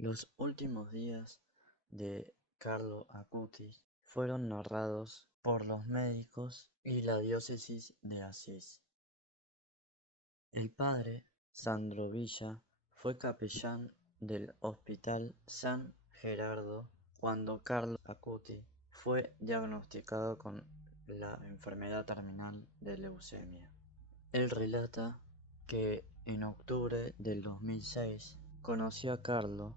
Los últimos días de Carlo Acutis fueron narrados por los médicos y la diócesis de Asís. El padre Sandro Villa fue capellán del Hospital San Gerardo cuando Carlo Acutis fue diagnosticado con la enfermedad terminal de leucemia. Él relata que en octubre del 2006 conoció a Carlo,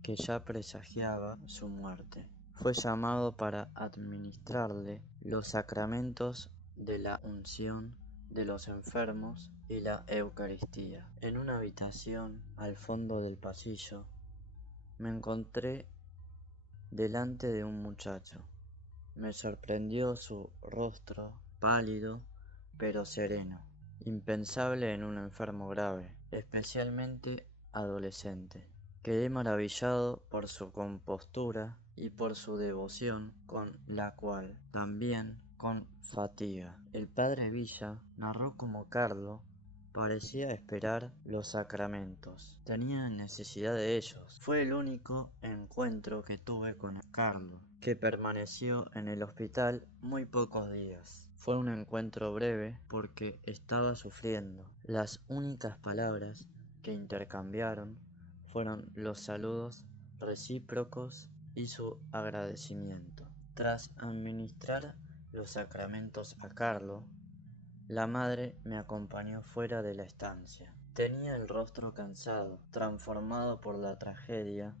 que ya presagiaba su muerte. Fue llamado para administrarle los sacramentos de la unción de los enfermos y la Eucaristía. En una habitación al fondo del pasillo, me encontré delante de un muchacho. Me sorprendió su rostro pálido pero sereno, impensable en un enfermo grave, especialmente adolescente. Quedé maravillado por su compostura y por su devoción, con la cual, también con fatiga, el padre Villa narró cómo Carlo parecía esperar los sacramentos. Tenía necesidad de ellos. Fue el único encuentro que tuve con Carlo, que permaneció en el hospital muy pocos días. Fue un encuentro breve porque estaba sufriendo. Las únicas palabras que intercambiaron fueron los saludos recíprocos y su agradecimiento. Tras administrar los sacramentos a Carlo, la madre me acompañó fuera de la estancia. Tenía el rostro cansado, transformado por la tragedia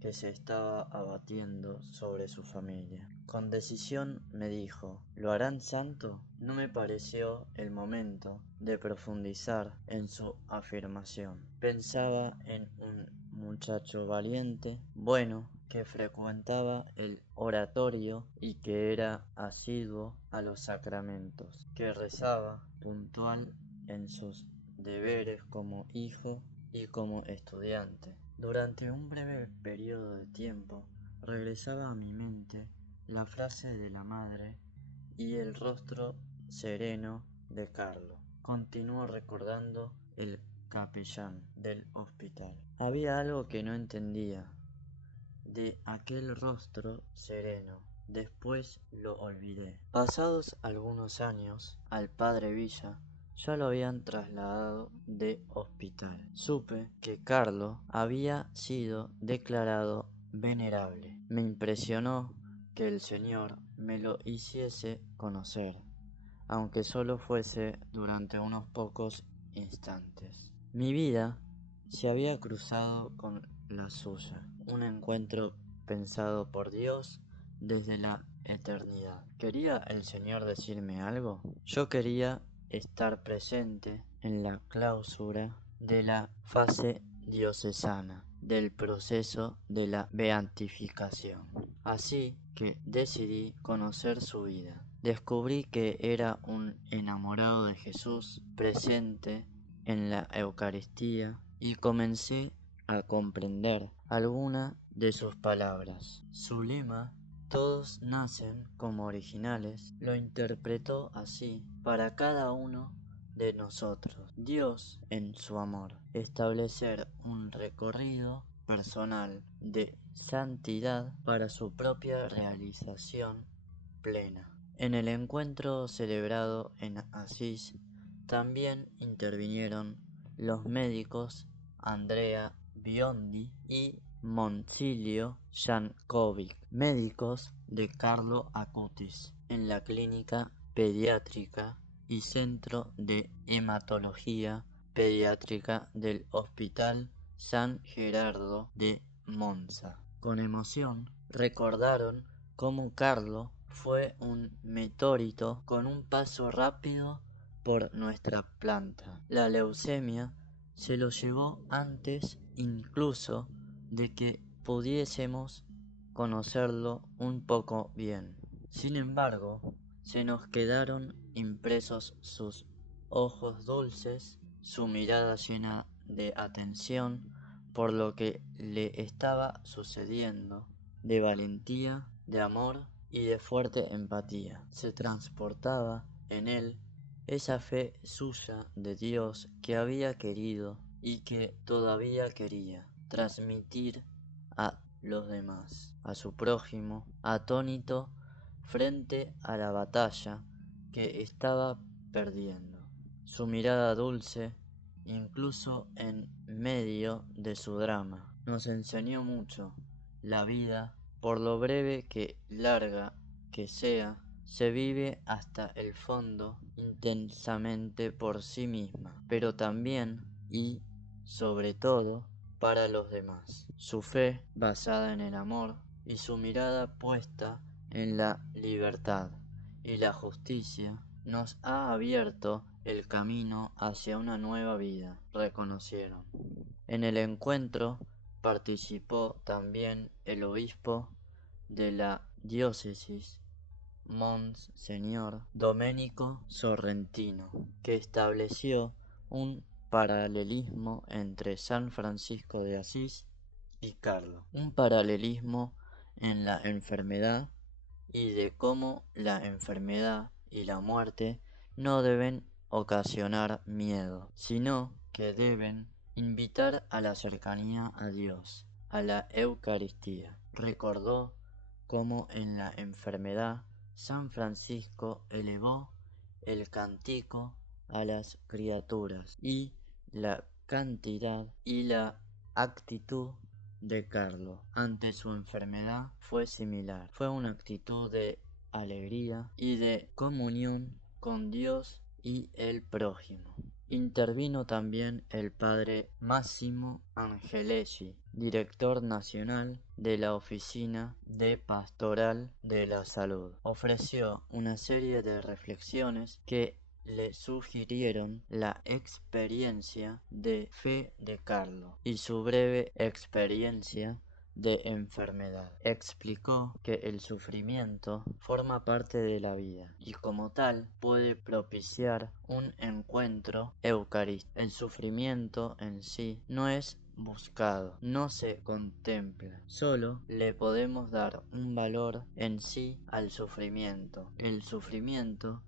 que se estaba abatiendo sobre su familia. Con decisión me dijo: ¿lo harán santo? No me pareció el momento de profundizar en su afirmación. Pensaba en un muchacho valiente, bueno, que frecuentaba el oratorio y que era asiduo a los sacramentos, que rezaba puntual en sus deberes como hijo y como estudiante. Durante un breve periodo de tiempo regresaba a mi mente la frase de la madre y el rostro sereno de Carlo. Continuó recordando el capellán del hospital. Había algo que no entendía de aquel rostro sereno. Después lo olvidé. Pasados algunos años, al padre Villa ya lo habían trasladado de hospital. Supe que Carlo había sido declarado venerable. Me impresionó que el Señor me lo hiciese conocer, aunque solo fuese durante unos pocos instantes. Mi vida se había cruzado con la suya, un encuentro pensado por Dios desde la eternidad. ¿Quería el Señor decirme algo? Yo quería estar presente en la clausura de la fase diocesana del proceso de la beatificación. Así que decidí conocer su vida. Descubrí que era un enamorado de Jesús presente en la Eucaristía y comencé a comprender alguna de sus palabras. Su lema, todos nacen como originales, lo interpretó así para cada uno de nosotros. Dios, en su amor, establecer un recorrido personal de santidad para su propia realización plena. En el encuentro celebrado en Asís también intervinieron los médicos Andrea Biondi y Monsiglio Jankovic, médicos de Carlo Acutis, en la clínica pediátrica y centro de hematología pediátrica del Hospital San Gerardo de Monza. Con emoción recordaron cómo Carlo fue un meteorito con un paso rápido por nuestra planta. La leucemia se lo llevó antes incluso de que pudiésemos conocerlo un poco bien. Sin embargo, se nos quedaron impresos sus ojos dulces, su mirada llena de atención por lo que le estaba sucediendo, de valentía, de amor y de fuerte empatía. Se transportaba en él esa fe suya de Dios que había querido y que todavía quería. transmitir a los demás, a su prójimo, atónito frente a la batalla que estaba perdiendo. Su mirada dulce, incluso en medio de su drama, nos enseñó mucho. La vida, por lo breve que larga que sea, se vive hasta el fondo intensamente por sí misma, pero también y sobre todo para los demás. Su fe basada en el amor y su mirada puesta en la libertad y la justicia nos ha abierto el camino hacia una nueva vida, reconocieron. En el encuentro participó también el obispo de la diócesis, Monseñor Domenico Sorrentino, que estableció un paralelismo entre San Francisco de Asís y Carlo, un paralelismo en la enfermedad y de cómo la enfermedad y la muerte no deben ocasionar miedo, sino que deben invitar a la cercanía a Dios, a la Eucaristía. Recordó cómo en la enfermedad San Francisco elevó el cántico a las criaturas y la cantidad y la actitud de Carlo ante su enfermedad fue similar. Fue una actitud de alegría y de comunión con Dios y el prójimo. Intervino también el padre Massimo Angelelli, director nacional de la Oficina de Pastoral de la Salud. Ofreció una serie de reflexiones que le sugirieron la experiencia de fe de Carlo y su breve experiencia de enfermedad. Explicó que el sufrimiento forma parte de la vida y como tal puede propiciar un encuentro eucarístico. El sufrimiento en sí no es buscado, no se contempla, solo le podemos dar un valor en sí al sufrimiento. El sufrimiento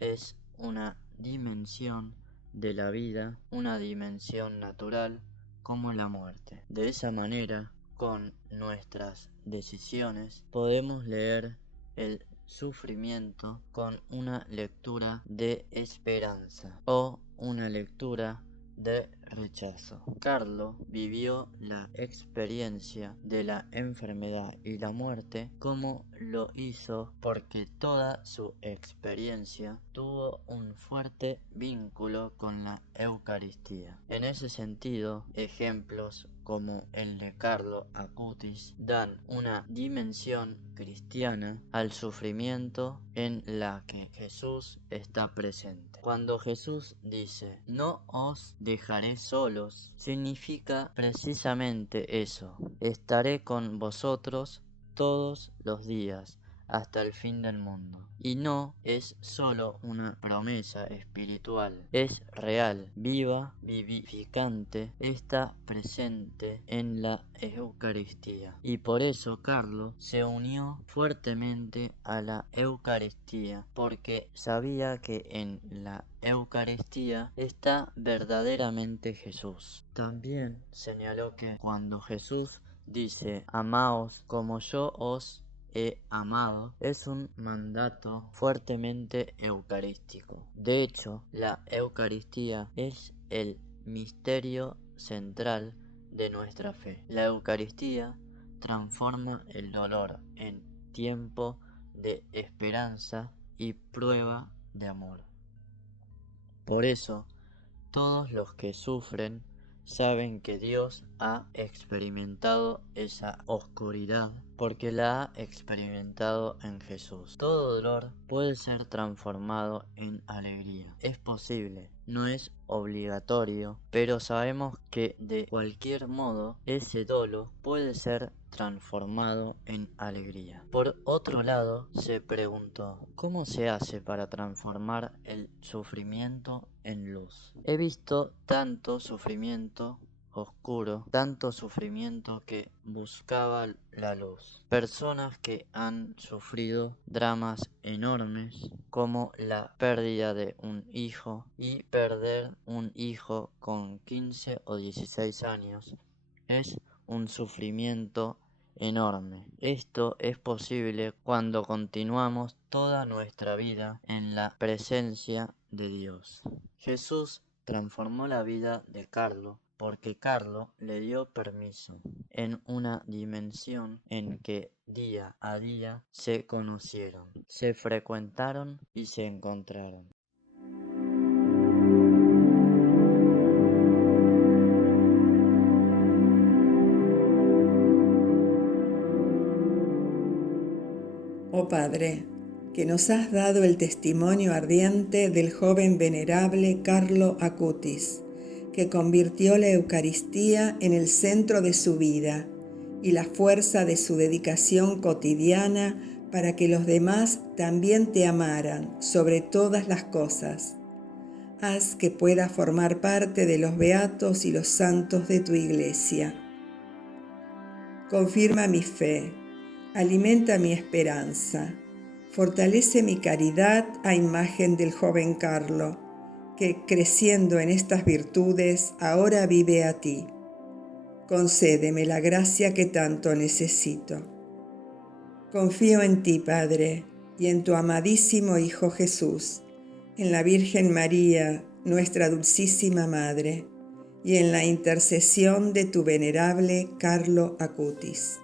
es una dimensión de la vida, una dimensión natural como la muerte. De esa manera, con nuestras decisiones, podemos leer el sufrimiento con una lectura de esperanza o una lectura de rechazo. Carlo vivió la experiencia de la enfermedad y la muerte como lo hizo porque toda su experiencia tuvo un fuerte vínculo con la Eucaristía. En ese sentido, ejemplos como el de Carlo Acutis dan una dimensión cristiana al sufrimiento en la que Jesús está presente. Cuando Jesús dice, no os dejaré solos, significa precisamente eso, estaré con vosotros todos los días hasta el fin del mundo. Y no es solo una promesa espiritual, es real, viva, vivificante, está presente en la Eucaristía. Y por eso Carlo se unió fuertemente a la Eucaristía, porque sabía que en la Eucaristía está verdaderamente Jesús. También señaló que cuando Jesús dice, amaos como yo os he amado, es un mandato fuertemente eucarístico. De hecho, la Eucaristía es el misterio central de nuestra fe. La Eucaristía transforma el dolor en tiempo de esperanza y prueba de amor. Por eso, todos los que sufren saben que Dios ha experimentado esa oscuridad porque la ha experimentado en Jesús. Todo dolor puede ser transformado en alegría. Es posible, no es obligatorio, pero sabemos que de cualquier modo ese dolor puede ser transformado en alegría. Por otro lado, se preguntó, ¿cómo se hace para transformar el sufrimiento en luz? He visto tanto sufrimiento oscuro, tanto sufrimiento que buscaba la luz. Personas que han sufrido dramas enormes como la pérdida de un hijo y perder un hijo con 15 o 16 años es un sufrimiento enorme. Esto es posible cuando continuamos toda nuestra vida en la presencia de Dios. Jesús transformó la vida de Carlo porque Carlo le dio permiso en una dimensión en que día a día se conocieron, se frecuentaron y se encontraron. Oh Padre, que nos has dado el testimonio ardiente del joven venerable Carlo Acutis, que convirtió la Eucaristía en el centro de su vida y la fuerza de su dedicación cotidiana para que los demás también te amaran sobre todas las cosas. Haz que pueda formar parte de los beatos y los santos de tu Iglesia. Confirma mi fe, alimenta mi esperanza, fortalece mi caridad a imagen del joven Carlo, que creciendo en estas virtudes ahora vive a ti. Concédeme la gracia que tanto necesito. Confío en ti, Padre, y en tu amadísimo Hijo Jesús, en la Virgen María, nuestra dulcísima Madre, y en la intercesión de tu venerable Carlo Acutis.